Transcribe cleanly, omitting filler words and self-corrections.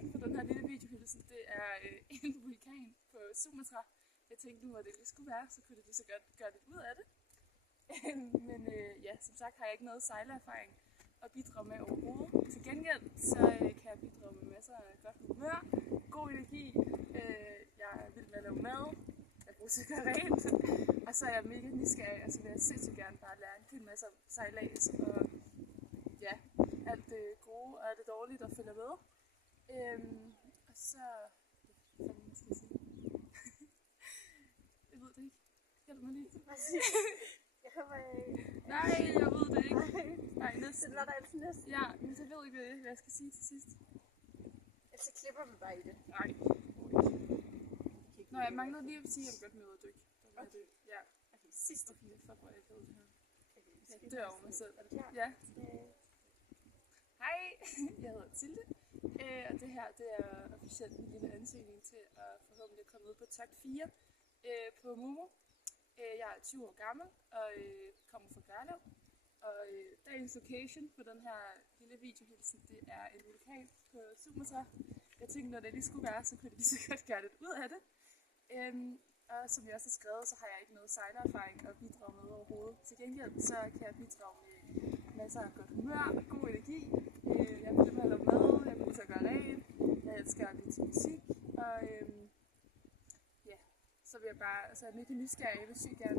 location for den her lille videohilsen, det er en vulkan på Sumatra. Jeg tænkte nu, hvor det lige skulle være, så kunne det lige så godt gøre lidt ud af det. Men ja, som sagt har jeg ikke noget sejlererfaring at bidrage med overhovedet. Til gengæld så kan jeg bidrage med masser af godt humør, god energi, jeg vil med at lave mad, jeg bruger til at gøre rent, og så er jeg mega nysgerrig, og så vil jeg sindssygt gerne bare lære en hel masse om sejlads og ja, alt det gode og alt det dårlige, der følger med. Og så, hvad fanden skal jeg sige? Jeg ved det ikke. Hjælp mig lige. Nej, jeg ved det ikke. Nej, næsten. Det er der altid næsten. Ja, men så ved jeg ikke, hvad jeg skal sige til sidst. Ellers så klipper vi bare i det. Nej. Nå, jeg mangler lige at sige, at jeg godt med ud at dykke. Okay. Ja. Okay, sidste. Okay, fuck, hvor jeg glad det her. Okay, Jeg dør over mig selv. Er du klar? Ja. Hej, jeg hedder Tilde, og det her det er officielt en lille ansøgning til at forhåbentlig komme ud på takt 4 på Momo. Jeg er 20 år gammel og kommer fra Gørlev, og dagens location på den her lille videohilsen, det er en vulkan på Sumatra. Jeg tænkte, når det lige skulle være, så kunne det lige så godt gøre lidt ud af det. Og som jeg også har skrevet, så har jeg ikke noget sejlererfaring at bidrage med overhovedet. Til gengæld så kan jeg bidrage med masser af godt humør og god energi. Jeg vil med at lave mad, jeg vil til at gøre rent, jeg elsker at lytte til musik, og ja, så vil jeg bare, så er jeg mega nysgerrig, jeg vil sygt gerne